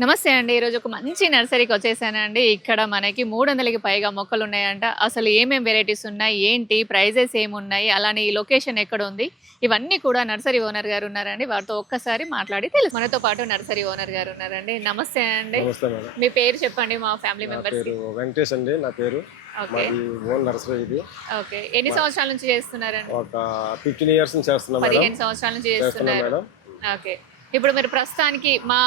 నమస్తే అండి. ఈరోజు ఒక మంచి నర్సరీకి వచ్చేసానండి. ఇక్కడ మనకి 300కి పైగా మొక్కలు ఉన్నాయంట. అసలు ఏమేం వెరైటీస్ ఉన్నాయి, ఏంటి ప్రైజెస్ ఏమున్నాయి, అలానే ఈ లొకేషన్ ఎక్కడ ఉంది, ఇవన్నీ కూడా నర్సరీ ఓనర్ గారు ఉన్నారండి. వారితో ఒక్కసారి మాట్లాడి తెలుసు. మనతో పాటు నర్సరీ ఓనర్ గారు ఉన్నారండి. నమస్తే అండి. మీ పేరు చెప్పండి మా ఫ్యామిలీ మెంబర్స్. వెంకటేష్ అండి నా పేరు. ఓన్ నర్సరీ ఇది. ఓకే, ఎన్ని సంవత్సరాల నుంచి చేస్తున్నారండి? ఒక 15 ఇయర్స్ నుంచి చేస్తున్నాం. 15 సంవత్సరాల నుంచి చేస్తున్నారు. ఓకే, ఇప్పుడు మీరు ప్రస్తుతానికి మా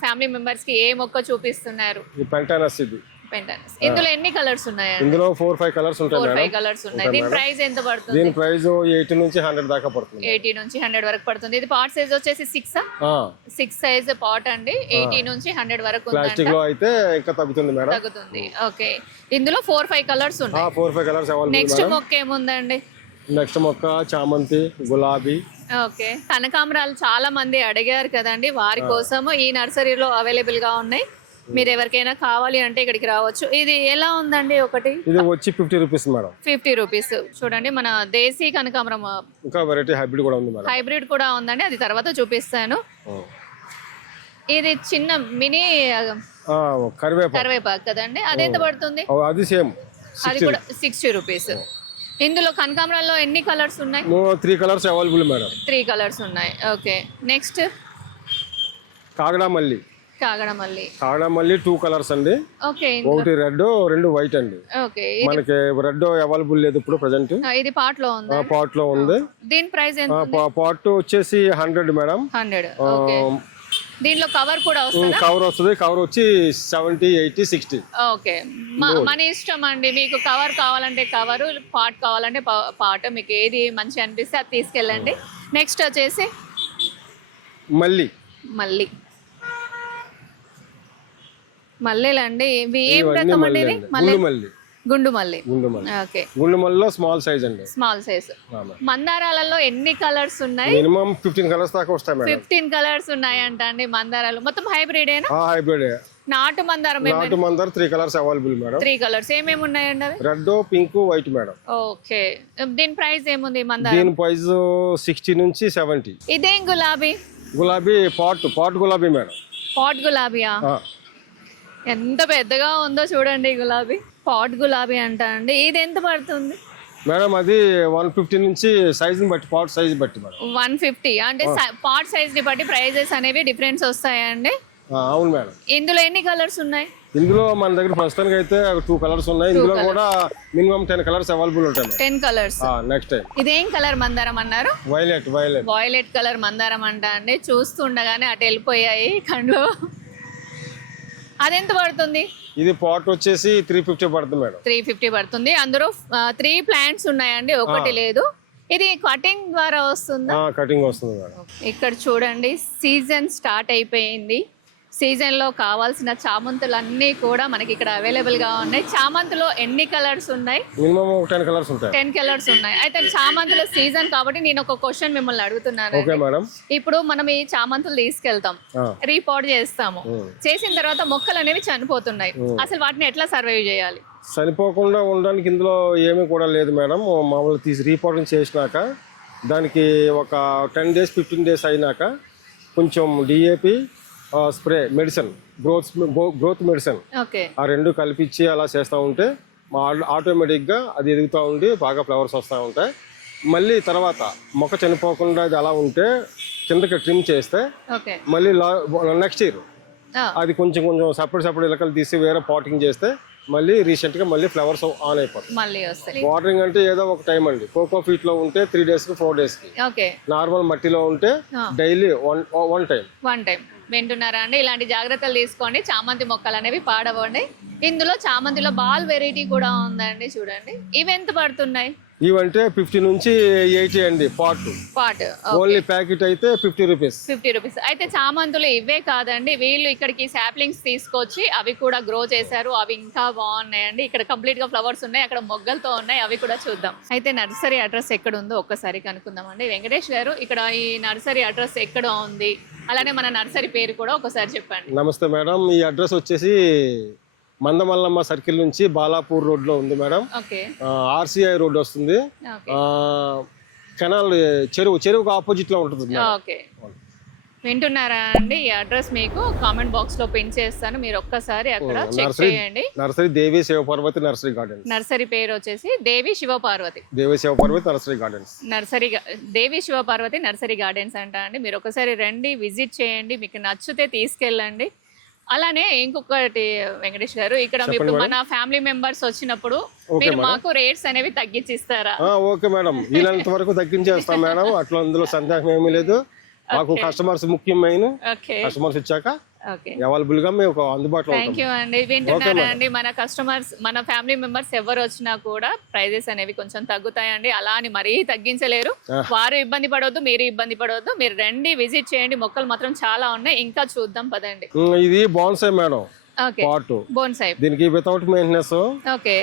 ఫ్యామిలీ మెంబర్స్ కి ఏ మొక్క చూపిస్తున్నారు? ఈ పెంటానస్ ఇది. పెంటానస్. ఇందులో ఎన్ని కలర్స్ ఉన్నాయి? ఇందులో 4-5 కలర్స్ ఉంటాయి మేడం. 4-5 కలర్స్ ఉన్నాయి. దీని ప్రైస్ ఎంత పడుతుంది? దీని ప్రైస్ 80 నుంచి 100 దాకా పడుతుంది. 80 నుంచి 100 వరకు పడుతుంది. ఇది పాట్ సైజ్ వచ్చేసి 6 సైజ్ పాట్ అండి. 80 నుంచి 100 వరకు ఉంది. ప్లాస్టిక్ లో అయితే ఇంకా తగ్గుతుంది మేడం. తగ్గుతుంది. ఓకే, ఇందులో 4-5 కలర్స్ ఉన్నాయి. 4-5 కలర్స్ అవైలబుల్. నెక్స్ట్ మొక్క ఏముందండి? నెక్స్ట్ మొక్క చామంతి, గులాబీ. ఓకే, కనకాంబరాలు చాలా మంది అడిగారు కదండి, వారి కోసం ఈ నర్సరీలో అవైలబుల్ గా ఉన్నాయి. మీరు ఎవరికైనా కావాలి అంటే ఇక్కడికి రావచ్చు. ఇది ఎలా ఉందండి? ఒకటి ఇది వచ్చి 50 రూపీస్ మేడం. 50 రూపీస్. చూడండి, మన దేశీ కనకాంబరం. ఇంకా వెరైటీ హైబ్రిడ్ కూడా ఉంది మేడం. హైబ్రిడ్ కూడా ఉందండి, అది తర్వాత చూపిస్తాను. ఇది చిన్న మినీ కరివేపాకు కదండి, అది ఎంత పడుతుంది? అది సేమ్, అది కూడా 60 రూపీస్. ఇందులో కనకాంబరాల్లో ఎన్ని కలర్స్ ఉన్నాయి? 3 కలర్స్ అవైలబుల్ మేడం. 3 కలర్స్ ఉన్నాయి. ఓకే, నెక్స్ట్ కాగడామల్లి. కాగడామల్లి 2 కలర్స్ అండి. ఓకే, ఒకటి రెడ్, 2 వైట్ అండి. ఓకే, మనకి రెడ్ అవైలబుల్ లేదు ఇప్పుడు ప్రెజెంట్. ఇది పాట్ లో ఉంది. పాట్ లో ఉంది. దీని ప్రైస్ ఎంత? పాట్ వచ్చేసి 100 మేడం. 100. ఓకే, దీనిలో కవర్ కూడా వస్తుంది. కవర్ వస్తుంది. కవర్ వచ్చి 70, 80, 60. ఓకే, మన ఇష్టం అండి. మీకు కవర్ కావాలంటే కవర్, పాట్ కావాలంటే పాట్, మీకు ఏది మంచి అనిపిస్తే అది తీసుకెళ్ళండి. నెక్స్ట్ వచ్చేసి మల్లెలండి. ఇవి ఏం రకం అండి? ఇది గుండు మల్లి. ఓకే, గుండు మల్లిలో స్మాల్ సైజ్ అండి. Small size. మందారాలలో ఎన్ని కలర్స్ ఉన్నాయి? మినిమం 15 కలర్స్ దాకా వస్తాయి మేడం. 15 కలర్స్ ఉన్నాయంట అండి మందారాలు. మొత్తం హైబ్రిడేనా? హైబ్రిడ్. నాటు మందారం 3 కలర్స్ అవైలబుల్ మేడం. 3 కలర్స్ ఏమేమి ఉన్నాయండి అవి? Red, pink, white madam. Okay, దీని ప్రైస్ ఏముంది మందారం? దీని ప్రైస్ 60 నుంచి 70. ఇదేం గులాబీ? గులాబీ పాట్ గులాబీ మేడం. పాట్ గులాబీయా? ఎంత పెద్దగా ఉందో చూడండి గులాబీ. పాట్ గులాబీ అంట అండి. ఇది ఎంత పడుతుంది మేడం? అది 150 నుంచి సైజ్ బట్టి, పాట్ సైజ్ బట్టి మేడం. 150 అంటే పాట్ సైజ్ ని బట్టి ప్రైజెస్ అనేవి డిఫరెన్స్ వస్తాయండి. అవును మేడం. ఇందులో ఎన్ని కలర్స్ ఉన్నాయి? ఇందులో మన దగ్గర ప్రస్తుతానికి అయితే 2 కలర్స్ ఉన్నాయి. ఇందులో కూడా మినిమం 10 కలర్స్ అవైలబుల్ ఉంటాయి. 10 కలర్స్. నెక్స్ట్ టైం ఇదేం కలర్ మందారం అన్నారు? వైలెట్ కలర్ మందారం అంట అండి. చూస్తుండగానే అటు వెళ్ళిపోయాయి కళ్ళు. అదెంత పడుతుంది? ఇది పాట్ వచ్చేసి 350 పడుతుంది మేడం. 350 పడుతుంది. అందులో 3 ప్లాంట్స్ ఉన్నాయండి, ఒకటి లేదు. ఇది కటింగ్ ద్వారా వస్తుందా? కటింగ్ వస్తుంది మేడం. ఇక్కడ చూడండి, సీజన్ స్టార్ట్ అయిపోయింది. సీజన్ లో కావాల్సిన చామంతులు అన్ని కూడా మనకి ఇక్కడ అవైలబుల్ గా ఉన్నాయి. చామంతిలో ఎన్ని కలర్స్ ఉన్నాయి? మినిమం 10 కలర్స్ ఉంటాయి. 10 కలర్స్ ఉన్నాయి. అయితే చామంతుల సీజన్ కాబట్టి నేను ఒక క్వశ్చన్ మిమ్మల్ని అడుగుతున్నాను. Okay madam. ఇప్పుడు మనం ఈ చామంతులు తీసుకెళ్తాం, రీపాట్ చేస్తాము. చేసిన తర్వాత మొక్కలు అనేవి చనిపోతున్నాయి. అసలు వాటిని ఎట్లా సర్వైవ్ చేయాలి? చనిపోకుండా ఉండడానికి ఇందులో ఏమీ కూడా లేదు మేడం. మామూలుగా తీసి రీపాటింగ్ చేసినాక దానికి ఒక 10 డేస్ 15 డేస్ అయినాక కొంచెం DAP spray, medicine, growth medicine, ఆ 2 కలిపించి అలా చేస్తూ ఉంటే ఆటోమేటిక్గా అది ఎదుగుతూ ఉండి బాగా ఫ్లవర్స్ వస్తూ ఉంటాయి. మళ్ళీ తర్వాత మొక్క చనిపోకుండా అది అలా ఉంటే కిందకి ట్రిమ్ చేస్తే మళ్ళీ నెక్స్ట్ ఇయర్ అది కొంచెం సపరేట్ ఇలకలు తీసి వేరే పాటింగ్ చేస్తే మళ్ళీ రీసెంట్ గా మళ్ళీ ఫ్లవర్స్ ఆన్ అయిపోతాయి. వాటరింగ్ అంటే ఏదో ఒక టైం అండి. కోకో ఫీట్ లో ఉంటే 3 days కి 4 days కి. నార్మల్ మట్టిలో ఉంటే డైలీ వన్ టైం. వింటున్నారా అండి? ఇలాంటి జాగ్రత్తలు తీసుకోండి. చామంతి మొక్కలు అనేవి పాడవండి. ఇందులో చామంతిలో బాల్ వెరైటీ కూడా ఉందండి. చూడండి, ఇవి ఎంత పడుతున్నాయి? ఇవంటే 50 నుంచి 80 అండి. పాట్ ఓన్లీ ప్యాకెట్ అయితే 50 రూపీస్. అయితే చామంతులు ఇవే కాదండి, వీళ్ళు ఇక్కడికి సాప్లింగ్స్ తీసుకొచ్చి అవి కూడా గ్రో చేశారు. అవి ఇంకా బాగున్నాయండి. ఇక్కడ కంప్లీట్ గా ఫ్లవర్స్ ఉన్నాయి, అక్కడ మొగ్గలతో ఉన్నాయి. అవి కూడా చూద్దాం. అయితే నర్సరీ అడ్రస్ ఎక్కడ ఉందో ఒక్కసారి కనుక్కుందామండి. వెంకటేష్ గారు, ఇక్కడ ఈ నర్సరీ అడ్రస్ ఎక్కడ ఉంది, అలానే మన నర్సరీ పేరు కూడా ఒకసారి చెప్పండి. నమస్తే మేడం. ఈ అడ్రస్ వచ్చేసి మందమల్లమ్మ సర్కిల్ నుంచి బాలాపూర్ రోడ్ లో ఉంది మేడం. ఆర్సిఐ రోడ్ వస్తుంది. కెనాల్ చెరువుకు ఆపోజిట్ లో ఉంటుంది. వింటున్నారా అండి? ఈ అడ్రస్ మీకు కామెంట్ బాక్స్ లో పిన్ చేస్తాను, మీరు ఒక్కసారి అక్కడ చెక్ చేయండి. నర్సరీ దేవి శివపార్వతి నర్సరీ గార్డెన్స్. నర్సరీ పేరు వచ్చేసి దేవి శివపార్వతి. దేవి శివపార్వతి నర్సరీ గార్డెన్స్. దేవి శివపార్వతి నర్సరీ గార్డెన్స్ అంట అండి. మీరు ఒకసారి రండి, విజిట్ చేయండి, మీకు నచ్చితే తీసుకెళ్ళండి. అలానే ఇంకొకటి వెంకటేష్ గారు, ఇక్కడ ఇప్పుడు మన ఫ్యామిలీ మెంబర్స్ వచ్చినప్పుడు మీరు మాకు రేట్స్ అనేవి తగ్గించిస్తారా? ఓకే మేడం, వీళ్ళంత వరకు తగ్గించేస్తాం మేడం, అట్లా అందులో సందేహం ఏమీ లేదు. మాకు కస్టమర్స్ ముఖ్యం, మెయిన్ కస్టమర్స్ వచ్చాక అవైలబుల్ గా మేము అందుబాటులో. థ్యాంక్ యూ అండి. వింటున్నారా అండి? మన కస్టమర్స్, మన ఫ్యామిలీ మెంబర్స్ ఎవరు వచ్చినా కూడా ప్రైజెస్ అనేవి కొంచెం తగ్గుతాయండి. అలా అని మరీ తగ్గించలేరు. వారు ఇబ్బంది పడవద్దు, మీరు ఇబ్బంది పడవద్దు. మీరు రండి, విజిట్ చేయండి. మొక్కలు మాత్రం చాలా ఉన్నాయి, ఇంకా చూద్దాం పదండి. ఇది బోన్సాయ్ మేడం, బోన్సాయ్. దీనికి వితౌట్ మెయింటెనెన్స్. ఓకే,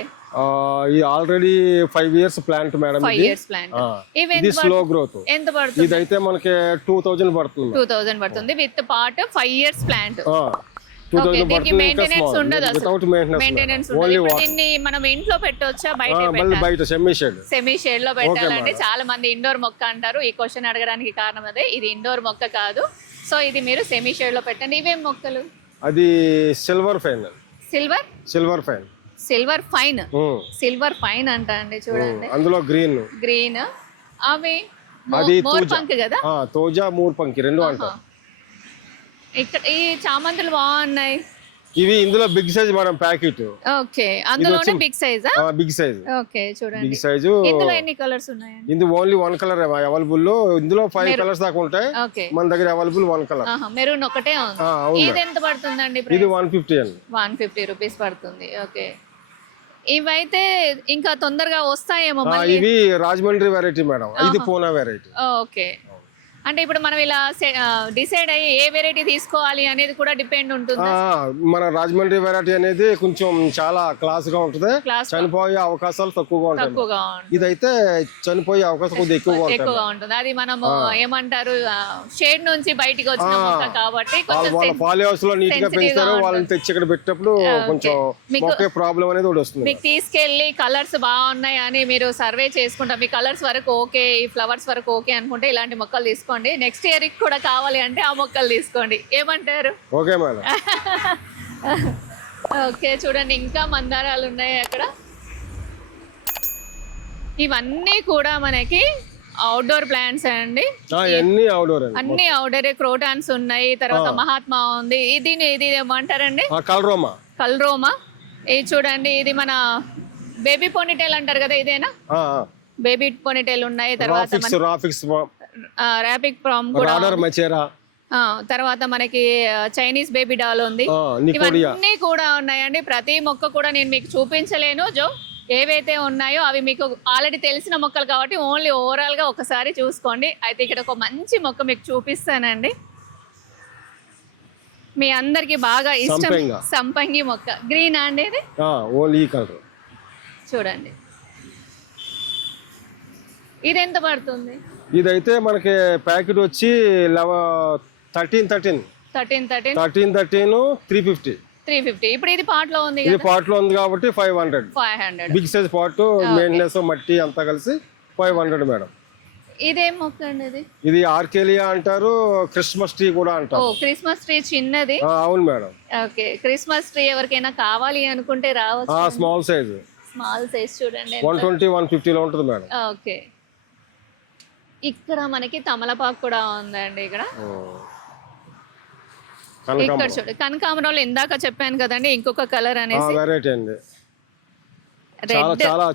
ఇది already 5 years plant madam. 5 years plant. ఇది స్లో గ్రోత్. ఎంత పడుతుంది? ఇదైతే మనకి 2000 పడుతుంది. 2000 పడుతుంది విత్ పార్ట్. 5 years plant. దీనికి మెయింటెనెన్స్ ఉండదు, మెయింటెనెన్స్ ఉండదు. దీన్ని మనం ఇంట్లో పెట్టొచ్చా, బయట సెమీ షేడ్ లో పెట్టాలంటే చాలా మంది ఇండోర్ మొక్క అంటారు. ఈ క్వశ్చన్ అడగడానికి కారణం అదే, ఇది ఇండోర్ మొక్క కాదు. సో ఇది మీరు సెమీ షేడ్ లో పెట్టండి. ఇవేం మొక్కలు? అది silver fine. Silver fine. Silver fine అంట అండి. చూడండి, అందులో గ్రీన్ అవి మోర్పంక్ కదా, తోజా మోర్పంక్ రెండు అంటారు. ఇక్కడ ఈ చామంతులు బాగున్నాయి. ఇవి ఇందులో big size madam packet. Okay, అందులోనే big size. Big size. Okay, చూడండి బిగ్ సైజ్. ఇందులో ఎన్ని కలర్స్ ఉన్నాయి? ఇందులో ఓన్లీ 1 కలర్ అవైలబుల్. ఇందులో 5 కలర్స్ దాకా ఉంటాయి. మన దగ్గర అవైలబుల్ 1 కలర్. మెరూన్ ఒకటే ఉంది. ఇది ఎంత పడుతుందండి? ఇది 150 అండి. 150 రూపీస్ పడుతుంది. ఓకే, ఇవైతే ఇంకా తొందరగా వస్తాయేమో. ఇవి రాజమండ్రి వెరైటీ మేడం, ఇది పూనా వెరైటీ. ఓకే, అంటే ఇప్పుడు మనం ఇలా డిసైడ్ అయ్యి ఏ వెరైటీ తీసుకోవాలి అనేది కూడా డిపెండ్ ఉంటుంది. మన రాజమండ్రి వెరైటీ అనేది కొంచెం చాలా క్లాస్ గా ఉంటుంది, చనిపోయే అవకాశాలు తక్కువగా ఉంటాయి. ఇదైతే చనిపోయే అవకాశం కొద్దిగా ఎక్కువగా ఉంటుంది. అది మనం ఏమంటారు, షేడ్ నుంచి బయటికి వచ్చిన మొక్క కాబట్టి వాళ్ళ పాలి హౌస్ లో నీట్ గా పెంచుతారు. వాళ్ళని తెచ్చి ఇక్కడ పెట్టినప్పుడు కొంచెం మొక్క ప్రాబ్లం అనేది కూడా వస్తుంది. మీకు తీసుకెళ్లి కలర్స్ బాగున్నాయి అని మీరు సర్వే చేసుకుంటారు, మీ కలర్స్ వరకు ఓకే, ఈ ఫ్లవర్స్ వరకు ఓకే అనుకుంటే ఇలాంటి మొక్కలు తీసుకోండి. నెక్స్ట్ ఇయర్ కూడా కావాలి అంటే ఆ మొక్కలు తీసుకోండి. ఏమంటారు? Okay madam. ఓకే, చూడండి ఇంకా మందారాలు ఉన్నాయి అక్కడ. ఇవన్నీ కూడా మనకి అవుట్డోర్ ప్లాంట్స్ అండి. అన్ని అవుట్డోర్. క్రోటాన్స్ ఉన్నాయి, తర్వాత మహాత్మా ఉంది. ఇది ఏమంటారండి? కల్రోమా. ఇది చూడండి, ఇది మన బేబీ పోనీటైల్ అంటారు కదా, ఇదేనా? బేబీ పోనీటైల్ ఉన్నాయి. తర్వాత ర్యాపిక్ ప్రామ్ కూడా, తర్వాత మనకి చైనీస్ బేబీ డాల్ ఉంది. ఇవన్నీ కూడా ఉన్నాయండి. ప్రతి మొక్క కూడా నేను మీకు చూపించలేను. ఏవైతే ఉన్నాయో అవి మీకు ఆల్రెడీ తెలిసిన మొక్కలు కాబట్టి ఓన్లీ ఓవరాల్ గా ఒకసారి చూసుకోండి. అయితే ఇక్కడ ఒక మంచి మొక్క మీకు చూపిస్తానండి, మీ అందరికి బాగా ఇష్టం. సంపంగి మొక్క. గ్రీన్ అండి ఇది? చూడండి, ఇది ఎంత పడుతుంది? ఇదైతే మనకి ప్యాకెట్ వచ్చి 13 350. ఇప్పుడు ఇది పాట్ లో ఉంది, ఇది పాట్ లో ఉంది కాబట్టి 500. బిగ్ సైజ్ పాట్, మెయింటెనెన్స్ మట్టి అంతా కలిసి 500 మేడం. ఇదేం మొక్క అండి? ఇది ఆర్కేలియా అంటారు, క్రిస్మస్ ట్రీ కూడా అంటారు. క్రిస్మస్ ట్రీ చిన్నది. అవును మేడం. ఓకే, క్రిస్మస్ ట్రీ ఎవరికైనా కావాలి అనుకుంటే రావచ్చు. స్మాల్ సైజ్ చూడండి, 120-150 లో ఉంటుంది మేడం. ఓకే, ఇక్కడ మనకి తమలపాకు కూడా ఉందండి. ఇక్కడ చూడండి, కనకాంబరాలు ఇందాక చెప్పాను కదండి, ఇంకొక కలర్ అనేసి వెరైటీ అండి.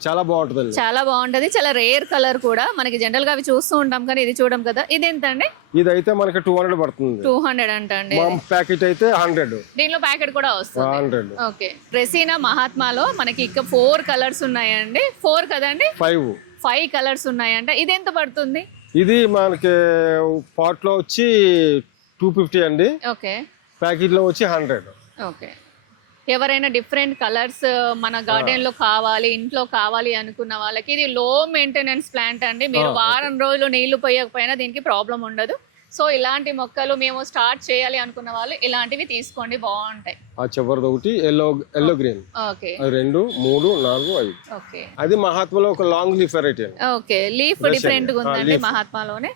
చాలా బాగుంటుంది, చాలా రేర్ కలర్ కూడా. మనకి జనరల్ గా అవి చూస్తూ ఉంటాం కానీ ఇది చూడం కదా. ఇది ఎంత అండి? ఇదైతే మనకి 200 పడుతుంది. 200 అంటండి. ప్యాకెట్ అయితే 100. దీనిలో ప్యాకెట్ కూడా వస్తుంది 100. ఓకే, రెసీనా మహాత్మాలో మనకి ఇక్కడ 4 కలర్స్ ఉన్నాయండి. 4 కదండి? 5 కలర్స్ ఉన్నాయంట. ఇది ఎంత పడుతుంది? ఇది మనకి పాట్ లో వచ్చి 250 అండి. ఓకే, ప్యాకెట్ లో వచ్చి 100. ఓకే, ఎవరైనా డిఫరెంట్ కలర్స్ మన గార్డెన్ లో కావాలి, ఇంట్లో కావాలి అనుకున్న వాళ్ళకి ఇది లో మెయింటెనెన్స్ ప్లాంట్ అండి. మీరు వారం రోజులు నీళ్లు పోయకపోయినా దీనికి ప్రాబ్లం ఉండదు. సో ఇలాంటి మొక్కలు మేము స్టార్ట్ చేయాలి అనుకున్న వాళ్ళు ఇలాంటివి తీసుకోండి, బాగుంటాయి. చివరిది ఒకటి ఎల్లో గ్రీన్. ఓకే, 2 3 4 5. ఓకే, అది మహాత్మాలో ఒక long leaf variety. Okay, leaf different గా ఉందండి మహాత్మాలోనే.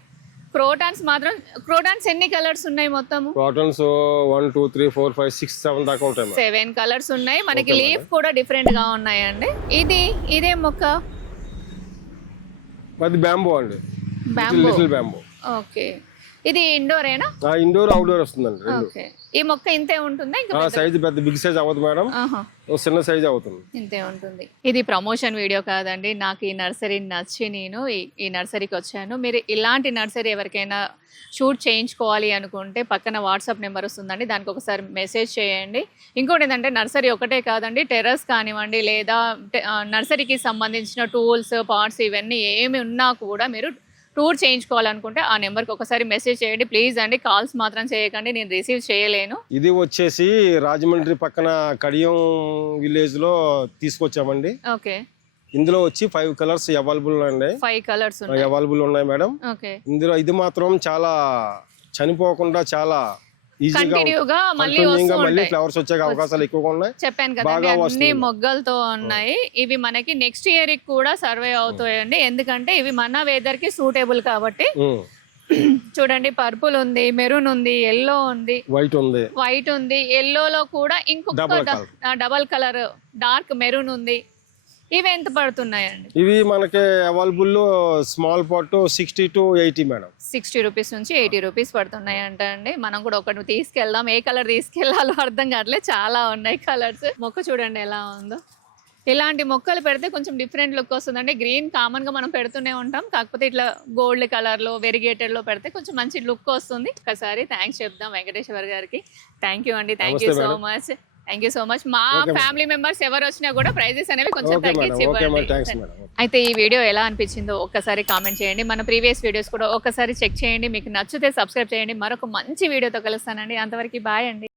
క్రోటాన్స్ మాత్రం క్రోటాన్స్ ఎన్ని కలర్స్ ఉన్నాయి మొత్తము? కాటన్స్ 1 2 3 4 5 6 7 దాకా ఉంటాయి మేడం. 7 కలర్స్ ఉన్నాయి. మనకి లీఫ్ కూడా డిఫరెంట్ గా ఉన్నాయండి. ఇదే మొక్క అది బ్యాంబో అండి, బ్యాంబో. Little bamboo. ఓకే, ఇది ఇండోరేనా? ఇండోర్ అవుట్డోర్ వస్తుందండి రెండు. ఓకే, ఈ మొక్క ఇంతే ఉంటుందా? ఇంకా సైజ్ పెద్ద బిగ్ సైజ్ అవ్వదు మేడం, ఆహా, చిన్న సైజ్ అవుతుంది. ఇంతే ఉంటుంది. ఇది ప్రమోషన్ వీడియో కాదండి, నాకు ఈ నర్సరీ నచ్చి నేను ఈ నర్సరీకి వచ్చాను. మీరు ఇలాంటి నర్సరీ ఎవరికైనా షూట్ చేయించుకోవాలి అనుకుంటే పక్కన వాట్సాప్ నెంబర్ వస్తుందండి, దానికి ఒకసారి మెసేజ్ చేయండి. ఇంకోటి ఏంటంటే నర్సరీ ఒకటే కాదండి, టెర్రస్ కానివ్వండి లేదా నర్సరీకి సంబంధించిన టూల్స్ పార్ట్స్ ఇవన్నీ ఏమి ఉన్నా కూడా మీరు టూర్ చేయించుకోవాలనుకుంటే ఆ నెంబర్కి ఒకసారి మెసేజ్ చేయండి ప్లీజ్ అండి. కాల్స్ మాత్రం చేయకండి, నేను రిసీవ్ చేయలేను. ఇది వచ్చేసి రాజమండ్రి పక్కన కడియం విలేజ్ లో తీసుకొచ్చామండి. ఓకే, ఇందులో వచ్చి 5 కలర్స్ అవైలబుల్ ఉన్నాయి. 5 కలర్స్ ఉన్నాయి. అవైలబుల్ ఉన్నాయి మేడం. ఓకే, ఇందులో ఇది మాత్రం చాలా చనిపోకుండా చాలా ఈజీగా కంటిన్యూగా మళ్ళీ మళ్ళీ ఫ్లవర్స్ వచ్చే అవకాశాలు ఎక్కువగా ఉన్నాయి. చెప్పాను కదండి, అన్ని మొగ్గలతో ఉన్నాయి. ఇవి మనకి నెక్స్ట్ ఇయర్ కి కూడా సర్వే అవుతాయండి, ఎందుకంటే ఇవి మన వెదర్ కి సూటబుల్ కాబట్టి. చూడండి, పర్పుల్ ఉంది, మెరూన్ ఉంది, ఎల్లో ఉంది, వైట్ ఉంది, ఎల్లోలో కూడా ఇంకొక డబల్ కలర్ డార్క్ మెరూన్ ఉంది. ఇవి ఎంత పడుతున్నాయండి? ఇవి మనకి అవైలబుల్ స్మాల్ పాట్ 60 to 80 మేడం. 60 రూపీస్ నుంచి 80 రూపీస్ పడుతున్నాయి అంట అండి. మనం కూడా ఒకటి తీసుకెళ్దాం, ఏ కలర్ తీసుకెళ్లాలో అర్థం కావట్లేదు, చాలా ఉన్నాయి కలర్స్. మొక్క చూడండి ఎలా ఉందో. ఇలాంటి మొక్కలు పెడితే కొంచెం డిఫరెంట్ లుక్ వస్తుందండి. గ్రీన్ కామన్ గా మనం పెడుతూనే ఉంటాం, కాకపోతే ఇట్లా గోల్డ్ కలర్ లో వెరిగేటెడ్ లో పెడితే కొంచెం మంచి లుక్ వస్తుంది. ఒకసారి థ్యాంక్స్ చెప్దాం వెంకటేశ్వర్ గారికి. థ్యాంక్ యూ అండి, thank you so much. Thank you so much. మా ఫ్యామిలీ మెంబర్స్ ఎవరు వచ్చినా కూడా ప్రైజెస్ అనేవి కొంచెం తగ్గించి ఇవ్వండి. అయితే ఈ వీడియో ఎలా అనిపించిందో ఒక్కసారి కామెంట్ చేయండి. మన ప్రీవియస్ వీడియోస్ కూడా ఒక్కసారి చెక్ చేయండి. మీకు నచ్చితే సబ్స్క్రైబ్ చేయండి. మరొక మంచి వీడియోతో కలుస్తానండి. అంతవరకు బాయ్ అండి.